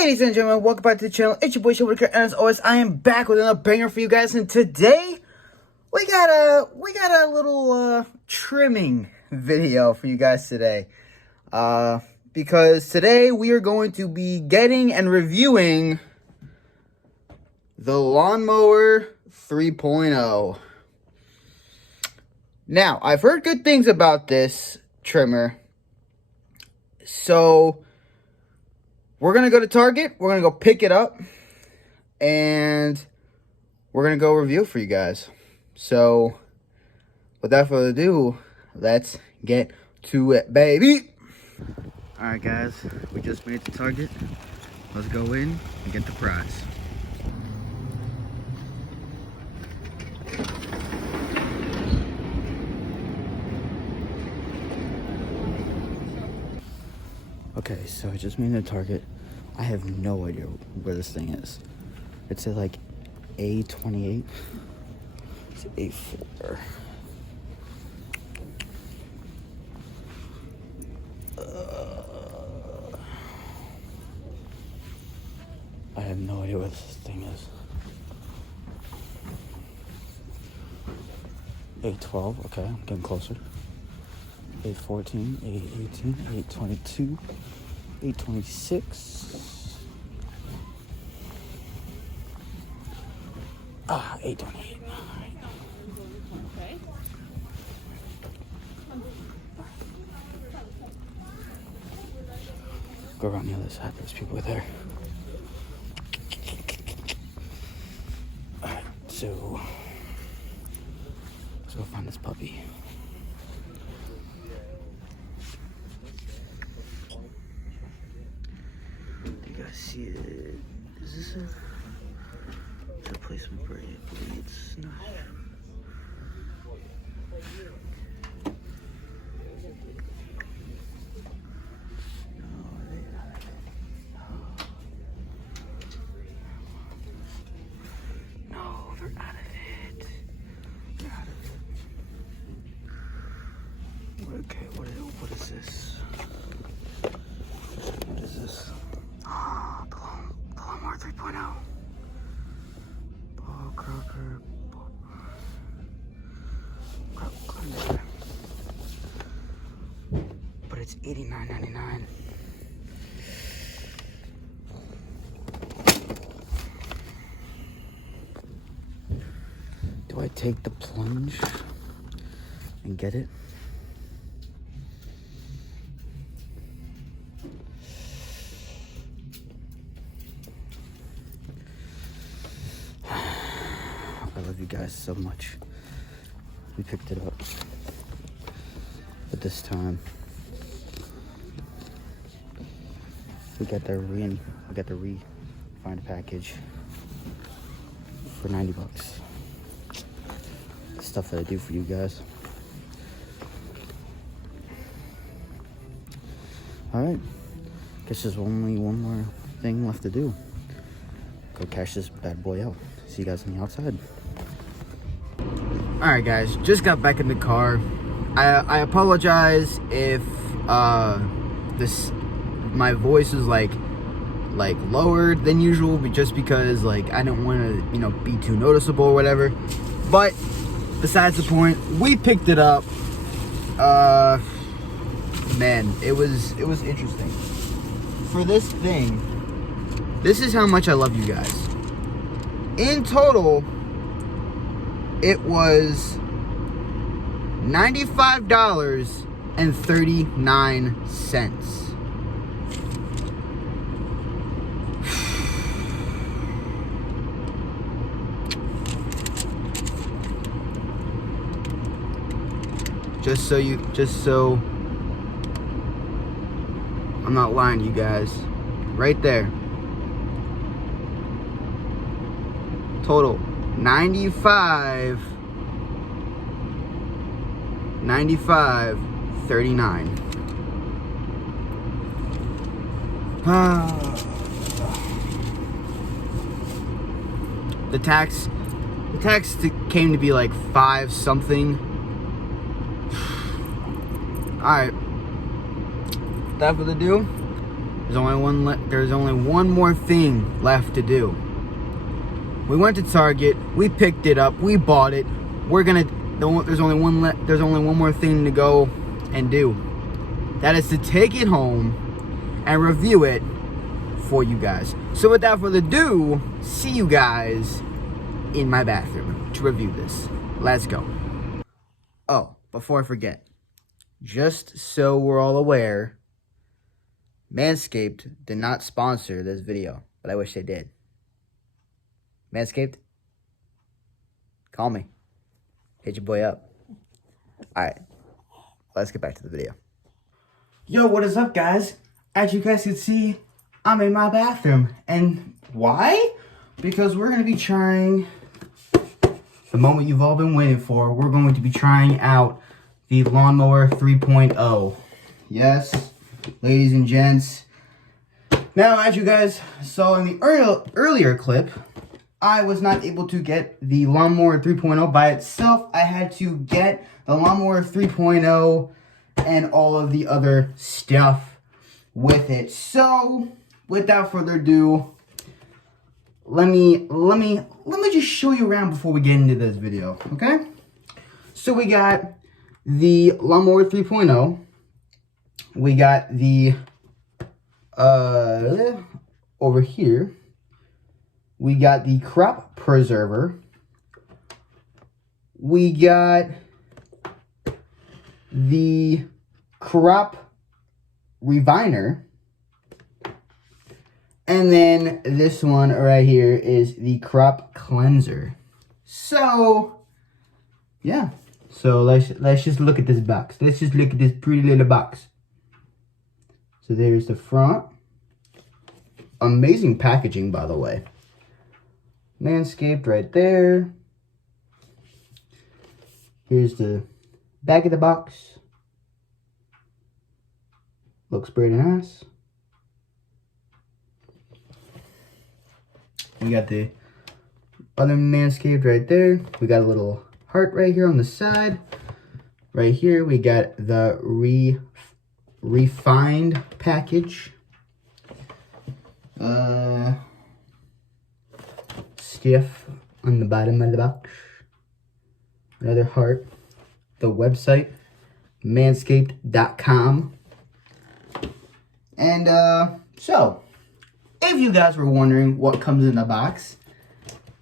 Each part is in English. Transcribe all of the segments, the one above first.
Ladies and gentlemen, welcome back to the channel. It's your boy Whitaker, and as always, I am back with another banger for you guys. And today, we got a little trimming video for you guys today. Because today we are going to be getting and reviewing the Lawnmower 3.0. Now, I've heard good things about this trimmer, so we're going to go to Target, we're going to go pick it up, and we're going to go review it for you guys. So, without further ado, let's get to it, baby. Alright guys, we just made it to Target. Let's go in and get the prize. Okay, so I just made it to Target. I have no idea where this thing is. It's at like A28. It's A4. I have no idea what this thing is. A12, okay, I'm getting closer. A14, A18, A22, A26. A28. Okay. Go around the other side, there's people there. Alright, so let's go find this puppy. You guys see it? Is this a replacement for it? It's not. Okay, what is this? What is this? Ah, the Lawnmower 3.0. Paul Crocker. But it's $89.99. Do I take the plunge and get it? I love you guys so much. We picked it up, but this time we got the refined package for 90 bucks. Stuff that I do for you guys. All right, guess there's only one more thing left to do. Go cash this bad boy out. See you guys on the outside. Alright guys, just got back in the car. I apologize if my voice is like lowered than usual, but just because like I don't want to be too noticeable or whatever. But besides the point, we picked it up. Man, it was interesting. For this thing, this is how much I love you guys. In total, it was $95.39. Just so I'm not lying to you guys. Right there. Total $95.39. The tax came to be like 5 something. All right, without further ado, There's only one more thing left to do. We went to Target, we picked it up, we bought it. There's only one more thing to go and do. That is to take it home and review it for you guys. So without further ado, see you guys in my bathroom to review this. Let's go. Oh, before I forget, just so we're all aware, Manscaped did not sponsor this video, but I wish they did. Manscaped, call me. Hit your boy up. Alright, let's get back to the video. Yo, what is up, guys? As you guys can see, I'm in my bathroom. And why? Because we're going to be trying, the moment you've all been waiting for, we're going to be trying out the Lawnmower 3.0. Yes, ladies and gents. Now, as you guys saw in the earlier clip, I was not able to get the Lawnmower 3.0 by itself. I had to get the Lawnmower 3.0 and all of the other stuff with it. So, without further ado, let me just show you around before we get into this video, okay? So we got the Lawnmower 3.0. We got the over here. We got the crop preserver. We got the crop refiner. And then this one right here is the crop cleanser. So, yeah. So let's just look at this box. Let's just look at this pretty little box. So there's the front. Amazing packaging, by the way. Manscaped right there. Here's the back of the box. Looks pretty nice. We got the other Manscaped right there. We got a little heart right here on the side. Right here, we got the refined package. Stiff on the bottom of the box. Another heart. The website, manscaped.com. And, so, if you guys were wondering what comes in the box,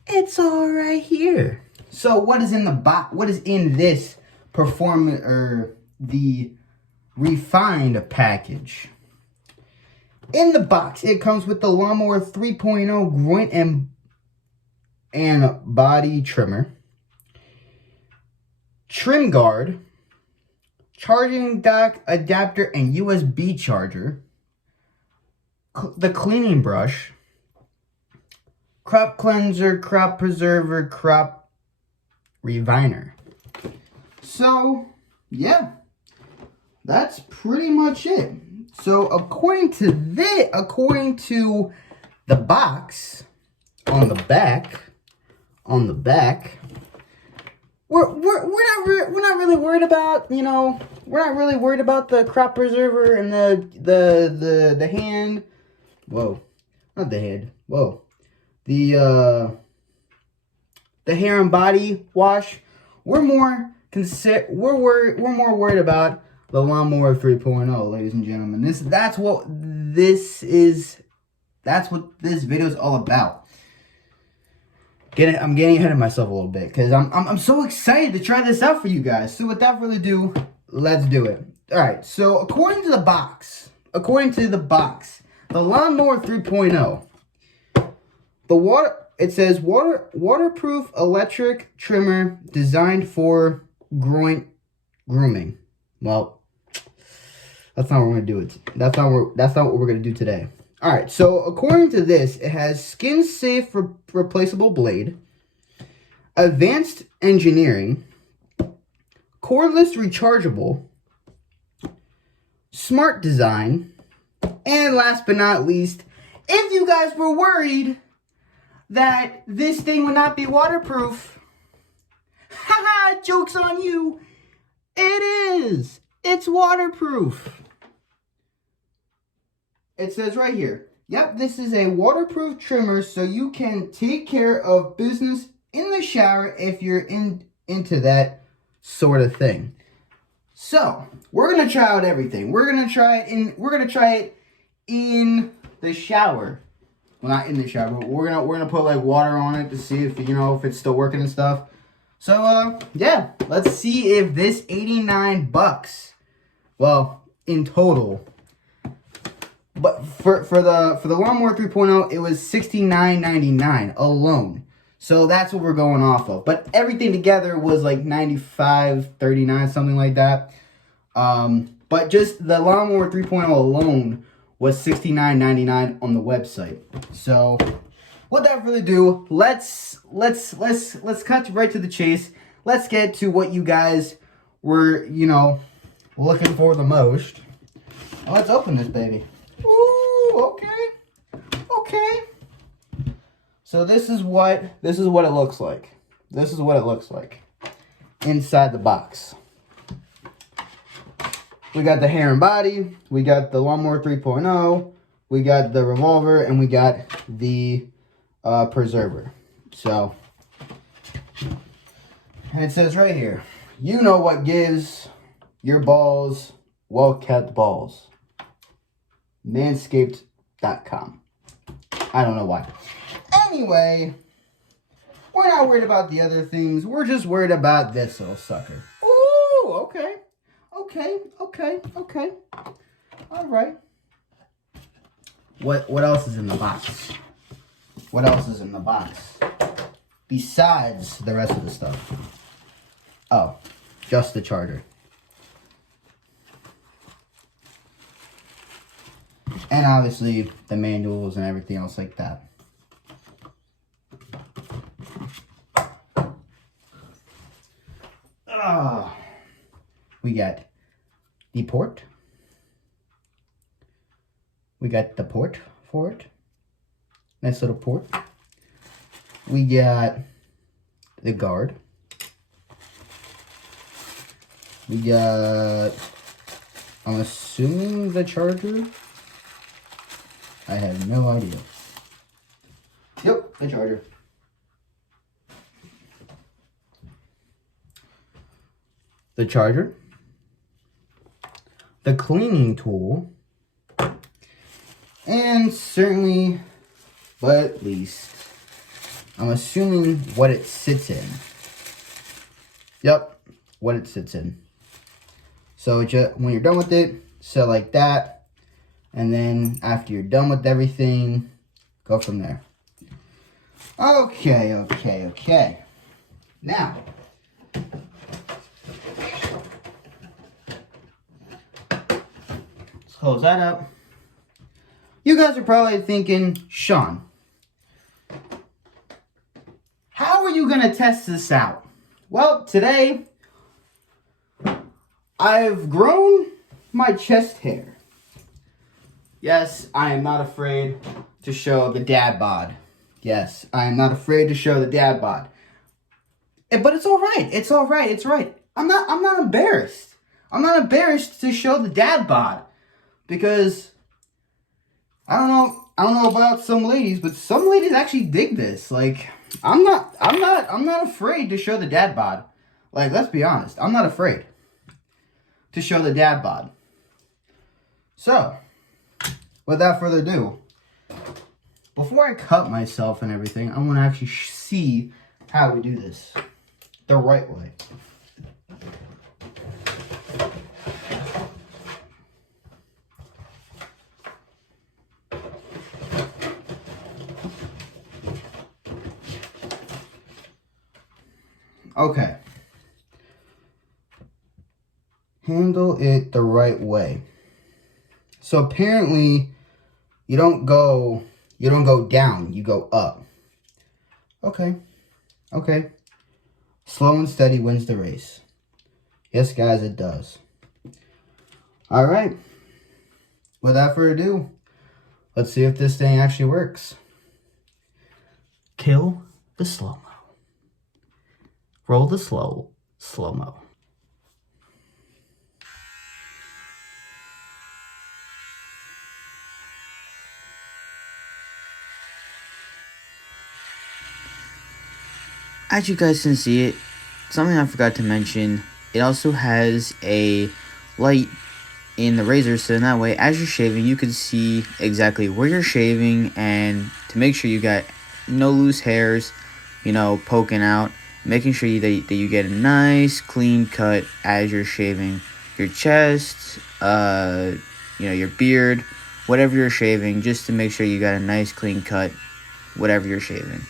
it's all right here. So, what is in the box? What is in this the refined package? In the box, it comes with the Lawnmower 3.0 groin and body trimmer, trim guard, charging dock adapter and USB charger, the cleaning brush, crop cleanser, crop preserver, crop refiner. So, yeah, that's pretty much it. So, according to the box on the back, we're not really worried about, you know, we're not really worried about the crop preserver and the hand. Whoa, not the head. Whoa, the hair and body wash. We're more worried about the Lawnmower 3.0, ladies and gentlemen. That's what this video is all about. I'm getting ahead of myself a little bit because I'm so excited to try this out for you guys. So without further ado, let's do it. All right. So according to the box, the Lawnmower 3.0, it says waterproof electric trimmer designed for grooming. Well, that's not what we're gonna do. That's not what we're gonna do today. All right. So according to this, it has skin-safe replaceable blade, advanced engineering, cordless rechargeable, smart design, and last but not least, if you guys were worried that this thing would not be waterproof, haha, joke's on you. It is. It's waterproof. it says right here, yep, this is a waterproof trimmer so you can take care of business in the shower if you're into that sort of thing. So, we're going to try out everything. We're going to try it in the shower. Well, not in the shower, but we're gonna put like water on it to see if, you know, if it's still working and stuff. So, yeah, let's see if this 89 bucks, well, in total, but for the Lawnmower 3.0, it was $69.99 alone. So that's what we're going off of. But everything together was like $95.39, something like that. But just the Lawnmower 3.0 alone was $69.99 on the website. So without further ado, let's cut right to the chase. Let's get to what you guys were, you know, looking for the most. Let's open this baby. Ooh, okay. So this is what it looks like. This is what it looks like inside the box. We got the hair and body, we got the Lawnmower 3.0, we got the revolver, and we got the preserver. So, and it says right here, you know what gives your balls well-kept balls. Manscaped.com. I don't know why. Anyway, we're not worried about the other things. We're just worried about this little sucker. Ooh, okay. All right. What else is in the box? What else is in the box? Besides the rest of the stuff. Oh, just the charger. And obviously the manuals and everything else like that. We got the port. We got the port for it. Nice little port. We got the guard. We got, I'm assuming, the charger. I have no idea. Yep, the charger. The charger. The cleaning tool. And certainly, but at least, I'm assuming what it sits in. Yep, what it sits in. So when you're done with it, set like that. And then after you're done with everything, go from there. Okay. Now, let's close that up. You guys are probably thinking, Sean, how are you going to test this out? Well, today, I've grown my chest hair. Yes, I am not afraid to show the dad bod. Yes, I am not afraid to show the dad bod. But it's all right. It's all right. It's right. I'm not embarrassed. I'm not embarrassed to show the dad bod because I don't know about some ladies, but some ladies actually dig this. Like, I'm not afraid to show the dad bod. Like, let's be honest. I'm not afraid to show the dad bod. So, without further ado, before I cut myself and everything, I want to actually see how we do this the right way. Okay. Handle it the right way. So apparently you don't go down, you go up. Okay. Slow and steady wins the race. Yes, guys, it does. All right. Without further ado, let's see if this thing actually works. Kill the slow-mo. Roll the slow-mo. as you guys can see it, something I forgot to mention, it also has a light in the razor, so in that way, as you're shaving, you can see exactly where you're shaving, and to make sure you got no loose hairs, poking out, making sure that you get a nice clean cut as you're shaving your chest, your beard, whatever you're shaving, just to make sure you got a nice clean cut, whatever you're shaving.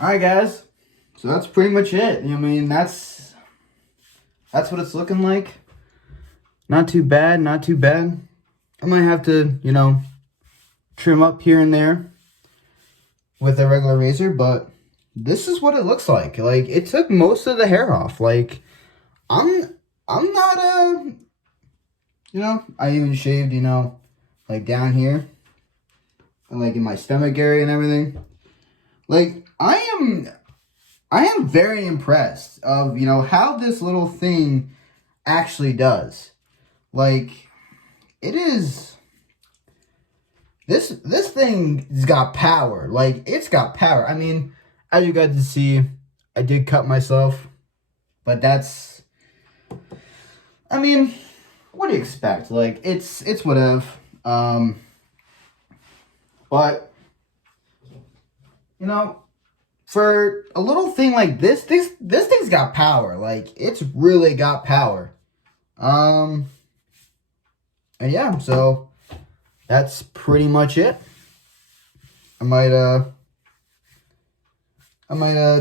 Alright guys, so that's pretty much it. I mean, that's what it's looking like. Not too bad, not too bad. I might have to, trim up here and there with a regular razor, but this is what it looks like. Like, it took most of the hair off. Like, I'm not I even shaved, like down here and like in my stomach area and everything. Like, I am very impressed of, how this little thing actually does. Like, it is This thing's got power. Like, it's got power. I mean, as you guys can see, I did cut myself, but that's, I mean, what do you expect? Like, it's whatever. But you know, for a little thing like this thing's got power. Like, it's really got power. And yeah, so that's pretty much it. I might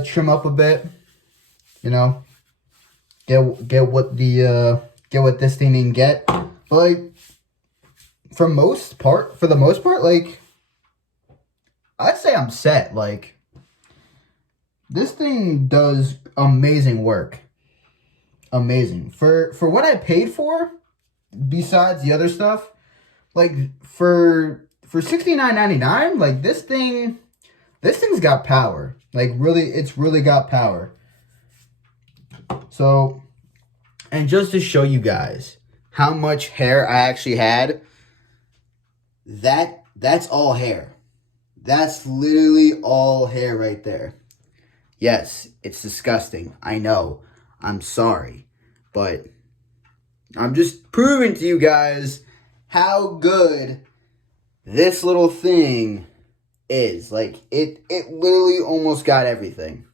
trim up a bit, you know, get what this thing can get. But like, for the most part, like, I'd say I'm set. Like, this thing does amazing work. Amazing. For what I paid for, besides the other stuff, like, for $69.99, like, this thing's got power. Like, really, it's really got power. So, and just to show you guys how much hair I actually had, that's all hair. That's literally all hair right there. Yes, it's disgusting. I know. I'm sorry. But I'm just proving to you guys how good this little thing is. Like, it literally almost got everything.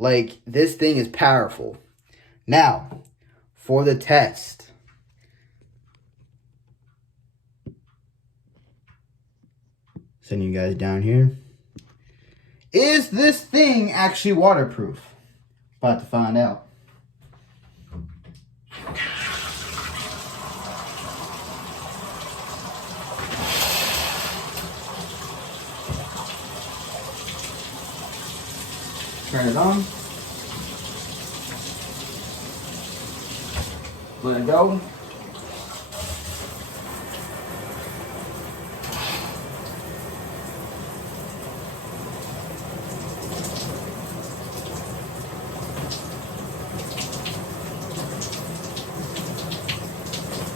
Like, this thing is powerful. Now, for the test. Sending you guys down here. Is this thing actually waterproof? About to find out. Turn it on. Let it go.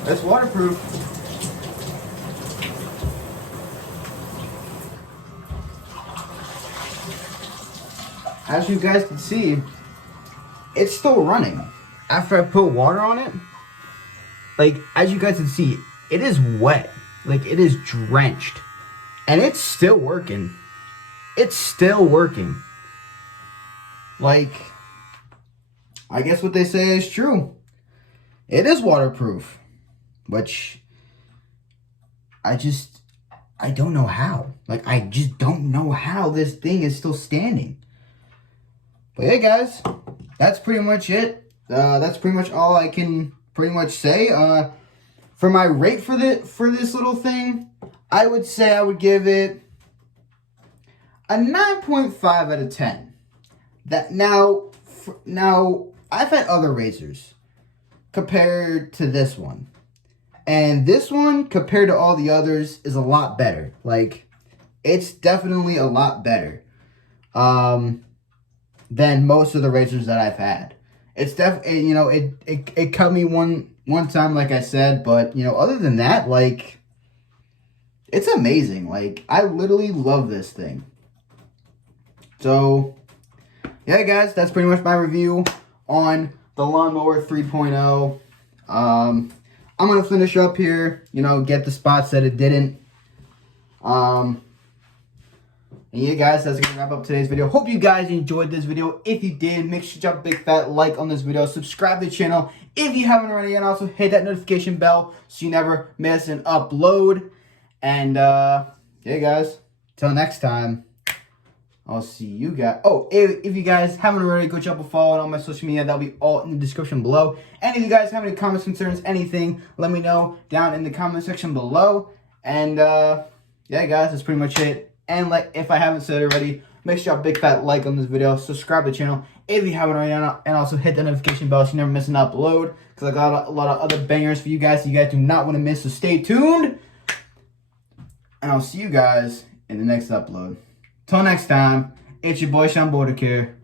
It's waterproof. As you guys can see, it's still running. After I put water on it, like, as you guys can see, it is wet. Like, it is drenched. And it's still working. It's still working. Like, I guess what they say is true. It is waterproof. Which, I don't know how. Like, I just don't know how this thing is still standing. But yeah, guys, that's pretty much it. That's pretty much all I can pretty much say. For my rate for this little thing, I would say I would give it a 9.5 out of 10. That now I've had other razors compared to this one. And this one, compared to all the others, is a lot better. Like, it's definitely a lot better than most of the razors that I've had. It's definitely, you know, it cut me one time, like I said, but, you know, other than that, like, it's amazing. Like, I literally love this thing. So, yeah, guys, that's pretty much my review on the Lawnmower 3.0. I'm going to finish up here, you know, get the spots that it didn't. And yeah, guys, that's going to wrap up today's video. Hope you guys enjoyed this video. If you did, make sure to drop a big fat like on this video. Subscribe to the channel if you haven't already. And also hit that notification bell so you never miss an upload. And, yeah, guys, till next time. I'll see you guys. Oh, if you guys haven't already, go jump a follow on all my social media. That'll be all in the description below. And if you guys have any comments, concerns, anything, let me know down in the comment section below. And, yeah, guys, that's pretty much it. And, like, if I haven't said it already, make sure you drop a big fat like on this video. Subscribe to the channel if you haven't already. And also hit the notification bell so you never miss an upload. Because I got a lot of other bangers for you guys do not want to miss. So stay tuned. And I'll see you guys in the next upload. Till next time, it's your boy Sean Bordercare.